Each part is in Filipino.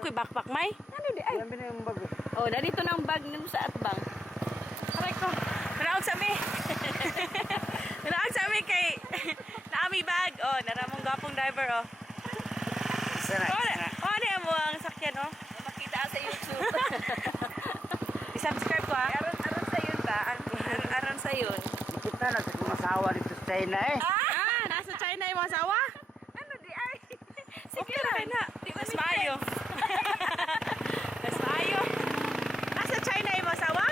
ko'y backpack, may? Ano di ay? Yan yung bago. Oh, dito na ang bag nimo sa atbang. Aray ko. Naraog sa mi. Naraog sa mi kay naami bag. Oh, naramong gapong driver oh. Sana. Oh, ano mo ang sakyan oh? Makita sa YouTube. I-subscribe ko ah. Aron sa yun ba? Aron sa yun. Kita na sa kumasawa dito sa China eh. Ah, nasa China yung mga asawa? Ano di ay? Sige okay na. Mas maayo. Mas maayo. Nasa China yung mga asawa?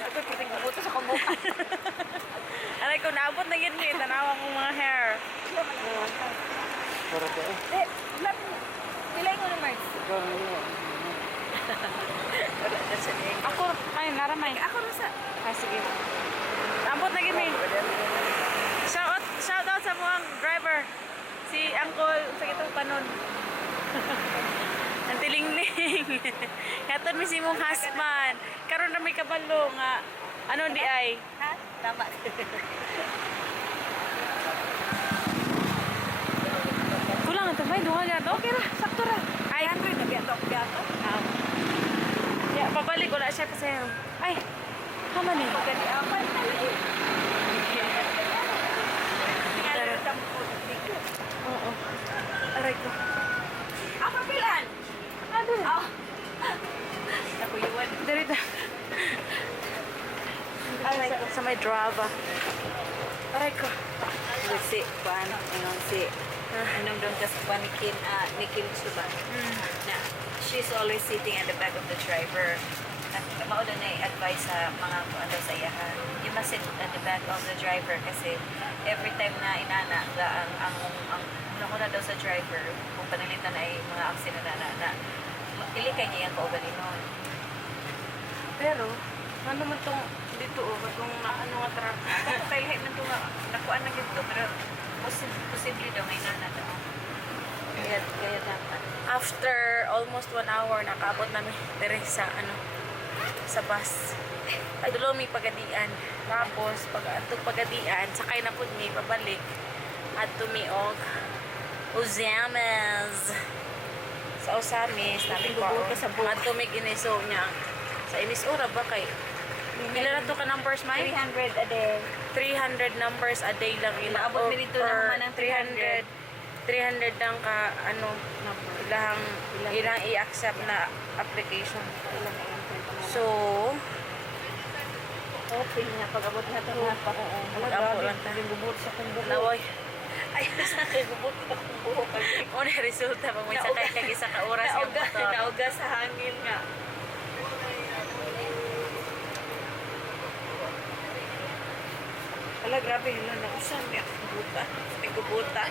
Ako piting buto sa kambuka. Aray ko, naabot na yun eh. Tanawa kong mga hair. Pero ito eh. Eh, lapit mo. Pilay mo na, Marks. Ikaw na yun. Wala na siya niya. Ako, ay, naramay. Ako na sa... Ah, sige. Naabot na yun eh. Shout out sa mga driver. Si Uncle, sa itong panon. Ang tilingling. Katon mi si mong husband. Karon na may kabalo nga. Ano di ay? Ha? Tama. Kulang ito may duha na to. Okay ra, sakto ra. Ay, 100 na biyato, biyato. Ya, pabalik wala siya kasi. Ay, kama ni. Pagani apat na lang. Oo. Aray ko. Apa pilan? Aduh. Oh. Ako iwan. Darita. Aray ko. Sa may drava. Aray ko. Si Juan, anong si anong doon kasi Juan Nikil Suba. Na she's always sitting at the back of the driver. At maulan na i-advise sa mga ano sa iyaha. You must sit at the back of the driver kasi every time na inana ang una daw sa driver kung panalitan ay mga aksidente na ilikay niya yung kauban nun. Pero, ano man tong dito o, itong ano nga truck. Ako kay lahat man ito nakuan na gito pero posible daw may nana daw. Kaya dapat. After almost 1 hour, nakaabot namin dire sa ano, sa bus. Padulo may pagadian. Tapos, pag atong pagadian, sakay na po mi pabalik. At tumiog. Uzames. Sa Usamis, namin ko. Gubuka sa buhok. At tumig iniso niya. Sa inisura ba kay? Pila na to ka numbers, May? 300 a day. 300 numbers a day lang ila. Naabot mi dito Or naman ng 300. 300 lang ka ano ilang i-accept na application. So, Okay nga, pag-abot na ito nga pa. mag-amo lang ta. Gubot sa kong buhok. Laway. Ay, sa gubot sa kong buhok. Ano yung resulta pag may sakay kag isa ka oras yung motor? Nauga sa hangin nga. Ala, grabe yun. Nausan niya. Gubuta. May gubuta.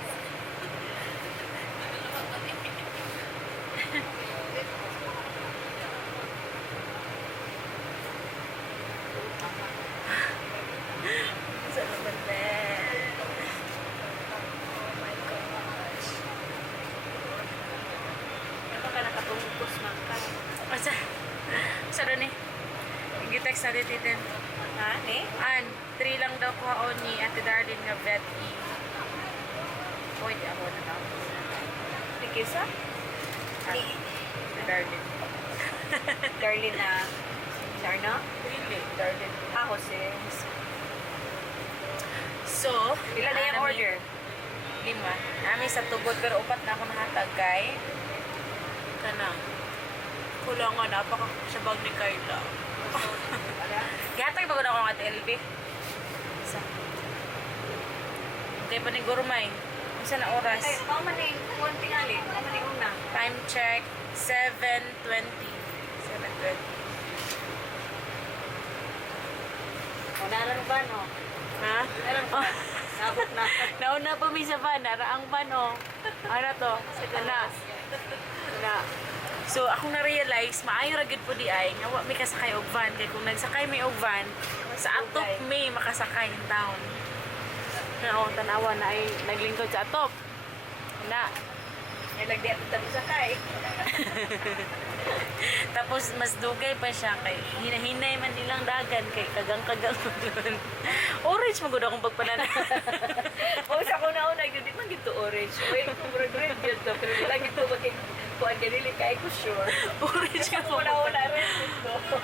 Saan naman ba? Oh my gosh. Ano ka nakatungkos man ka? Asa? Sa doon eh? Gitext na dito. Ha, ne? An, 3 lang daw ko ni Ate Darlene nga vet e. Pwede ako na daw. Ni Kisa? Ni Ate Darlene. Darlene na Darna? Really? Darlene. Ah, Jose. So, Pila na yung order? 5. Nami sa tubod pero upat na ako nahatag kay kanang kulangan napaka sabag ni Kayla. Gihatag ba ko na ako ng Ate LB? Isa. Okay pa ni Gurmay. Isa na oras. Ay, pao man ni kuwan tingali. Pao man ni una. Time check 7:20. 7:20. O, nalang ba, no? Ha? Nalang ba? Nabot na. Nauna pa mi sa van, naraang van oh. Ano to? Ana. Ana. So ako na-realize, maayo ra gid po di ay nga wa mi kasakay og van kay kung nagsakay mi og van, sa atop may makasakay in town. Na tanawa na ay naglingkod sa atop. Na. Nilagdi at tabi sakay. Tapos mas dugay pa siya kay hinahinay man nilang dagan kay kagang-kagang doon. Orange magud akong pagpanana. O, sa kuna-una, yun di man dito orange. Well, kung red yun to, pero lang ito maging kuwan ganili kay ko sure. Orange Sa ka po. kuna-una, red dito.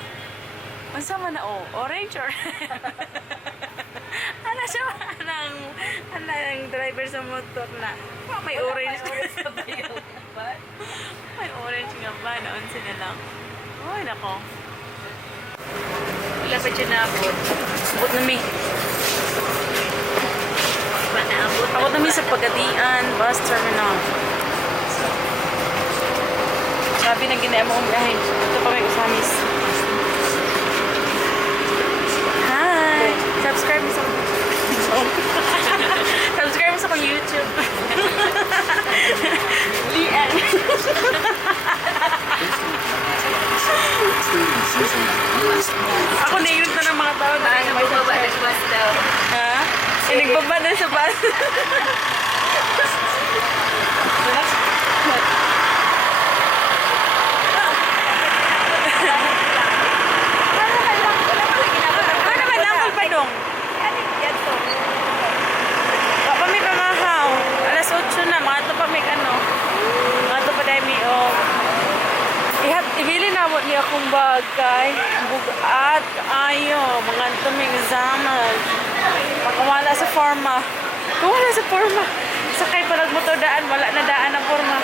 Unsa man na oh, orange or ana siya anang driver sa motor na may orange sa bayo. may orange nga ba naon sila lang. Ay nako. Wala pa siya naabot. Abot na mi. Abot na mi sa Pagadian bus terminal. Sabi na ginaya mo kong biyahe. Ito pa may Usamis. subscribe mo sa subscribe mo sa akong YouTube. DN. Ako naiinit na ng mga tao na Parang nabubaba ng bus daw. ha? Eh, nagbaba na sa bus. Ano naman lang kung padong? Wala pa may pamahaw. Alas 8 na, mga ito pa may ano. Mga ito pa dahil may ibili na mo niya akong bagay. Bugat, ayo, mga ito may examen. Pagkawala sa forma. Kawala sa forma. Sakay pa nagmotor daan, wala na daan ang forma.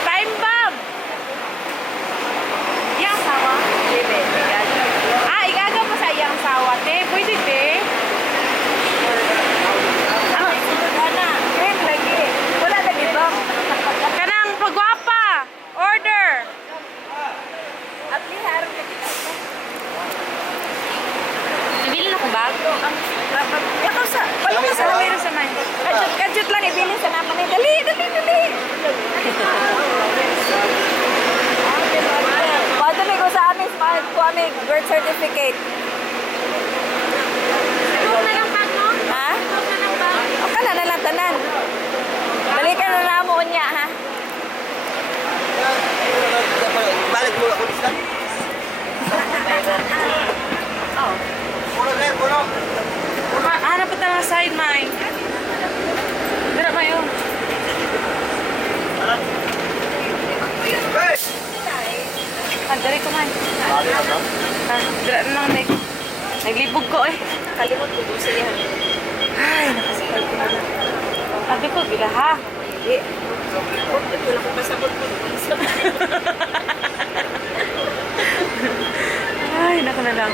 Time bomb! Yang sawa? Igaga mo sa iyang sawa, te. Pwede, te. Kanang pagwapa! Order! Nabili na kong bag? Palungan sa kamera sa man. Kajut lang ibili sa naman ni dali. Padali ko sa amin smart ko aming birth certificate. Huwag na lang bag mo? Ha? Huwag na lang bag. O ka na lang tanan. Balikan na namo niya ha. Balik mo ako dito. Oh. Puno. Hanap pa tayo ng side mine. Dira ba yun? Dari ko man. Dira na lang, Nick. Naglibog ko eh. Kalimot ko doon sa iyan. Ay, nakasipal ko na. Sabi ko, gila ha. Hindi. Wala ko kasabot ko. Ay, naku na lang.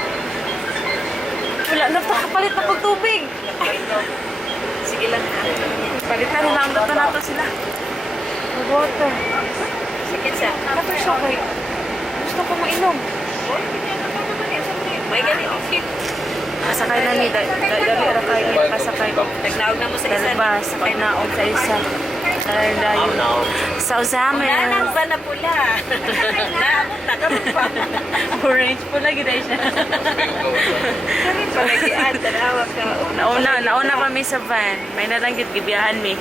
Wala na ito, kapalit na pag tubig. Sige lang ha. Palitan na lang dito nato sila. Water. Sige sa. Nato siya kay. Gusto ko mainom. May ganito. Kasakay na ni, dali ra kayo niya kasakay ko. Nagnaog na mo sa isa. Dalba, sakay na ako sa isa. Dayo. Sa usamin. Nanang ba na pula? Naamot na ka pa. Orange po lagi dahil siya. Karin palagian. Tanawa ka. Nauna kami sa van. May nalanggit, gibiyahan mi.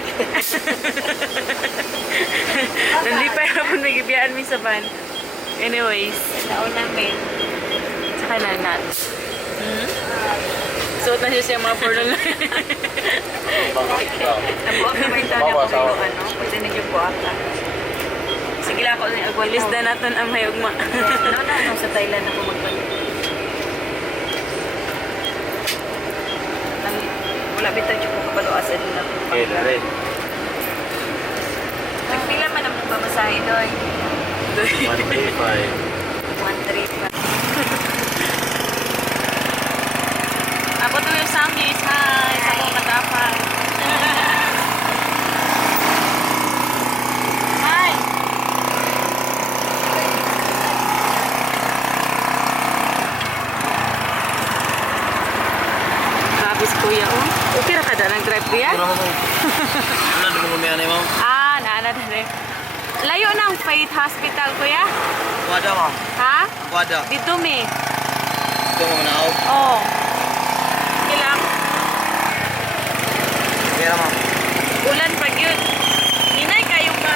Hindi pa yapon may gibiyahan mi sa van. Anyways, Nauna may. sakay na nat. Suot na siya siya mga porno na. Nabuak na may tanya ko kayo ano. Pwede na yung buak ka. Sige lang ako na agwal. Ilis na natin ang mayugma. Ano sa Thailand ako magbalik. Wala bitang yung kabalo asad na. Okay, dali. Nagpila man ang pamasahe doon. 135. 1-3 pa. drive kuya? Ano naman mo? Ano naman mo may mo? Ah, naana na rin. Layo ng Faith Hospital kuya? Kuwada ma'am. Ha? Kuwada. Dito mi. Ito mo manaog. Oh. Kilang. Kaya ma'am. Ulan pa yun. Hinay kayo pa.